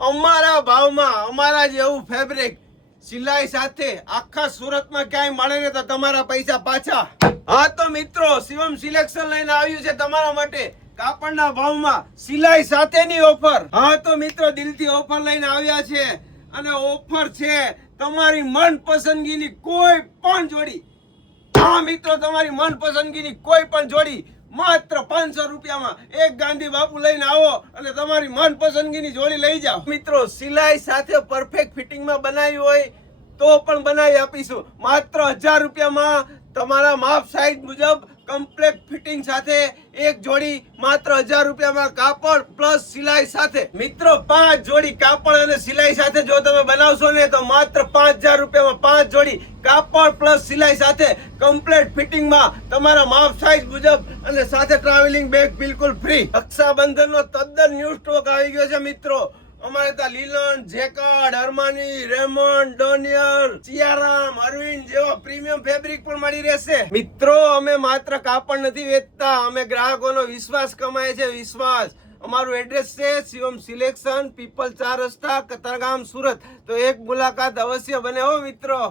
અમારા ભાવમાં અમારા જેવું ફેબ્રિક સિલાઈ સાથે આખા સુરતમાં ક્યાંય મળે ને તો તમારા પૈસા પાછા. હા તો મિત્રો, શિવમ સિલેક્શન લઈને આવ્યું છે તમારા માટે કાપડના ભાવમાં સિલાઈ સાથેની ઓફર. હા તો મિત્રો, દિલથી ઓફર લઈને આવ્યા છે અને ઓફર છે તમારી મનપસંદગીની કોઈ પણ જોડી. હા મિત્રો, તમારી મનપસંદગીની કોઈ પણ જોડી માત્ર 500 રૂપિયામાં એક ગાંધી બાપુ લઈને આવો અને તમારી મનપસંદગીની જોડી લઈ જાઓ. મિત્રો, સિલાઈ સાથે પરફેક્ટ ફિટિંગમાં બનાવી હોય તો પણ બનાવી આપીશું. માત્ર 1000 રૂપિયામાં તમારા માપ સાઈઝ મુજબ કમ્પ્લીટ ફિટિંગ સાથે એક જોડી માત્ર 1000 રૂપિયામાં કાપડ પ્લસ સિલાઈ સાથે. મિત્રો, 5 જોડી કાપડ અને સિલાઈ સાથે જો તમે બનાવશો ને તો માત્ર 5000 રૂપિયામાં 5 જોડી કાપડ પ્લસ સિલાઈ સાથે કમ્પ્લીટ ફિટિંગમાં તમારા માપ સાઈઝ મુજબ અને સાથે ટ્રાવેલિંગ બેગ બિલકુલ ફ્રી. રક્ષાબંધનનો તદ્દન ન્યૂ સ્ટોક આવી ગયો છે મિત્રો. અમારે ત્યાં લીલન, જેકર્ડ, અરમાની, રેમન્ડ, ડોનિયર, સિયારામ, અરવિંદ જેવા પ્રીમિયમ ફેબ્રિક પણ મળી રહેશે. મિત્રો, અમે માત્ર કાપડ નથી વેચતા, અમે ગ્રાહકોનો વિશ્વાસ કમાય છે. વિશ્વાસ. અમારું એડ્રેસ છે શિવમ સિલેક્શન, પીપલ 4 રસ્તા, કતારગામ, સુરત. તો એક મુલાકાત અવશ્ય બને હો મિત્રો.